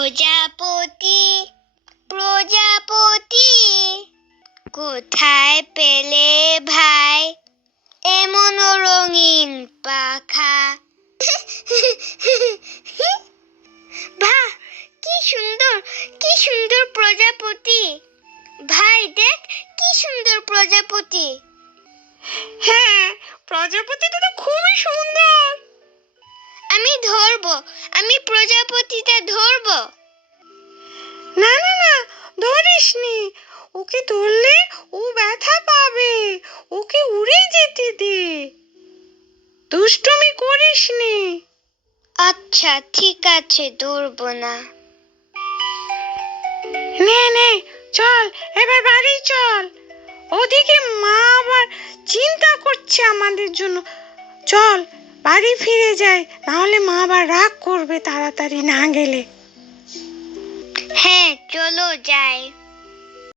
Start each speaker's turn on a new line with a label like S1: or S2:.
S1: প্রজাপতি প্রজাপতি কোথায় পেলে ভাই এমন রঙিন পাখা? বাহ, কি সুন্দর প্রজাপতি! ভাই দেখ, কি সুন্দর প্রজাপতি!
S2: হ্যাঁ, প্রজাপতিটা তো খুবই সুন্দর।
S1: আমি প্রজাপতিটা ধরবো।
S2: না না না, ধরিসনি। ওকে ধরলে ও ব্যথা পাবে। ওকে উড়ে যেতে দে, দুষ্টুমি করিসনি।
S1: আচ্ছা ঠিক আছে, ধরবো না।
S2: নে নে, চল এবার বাড়ি চল। ওদিকে মা আবার চিন্তা করছে আমাদের জন্য। চল বাড়ি ফিরে যাই, নাহলে মা আবার রাগ করবে তাড়াতাড়ি না গেলে।
S1: হ্যাঁ, চলো যাই।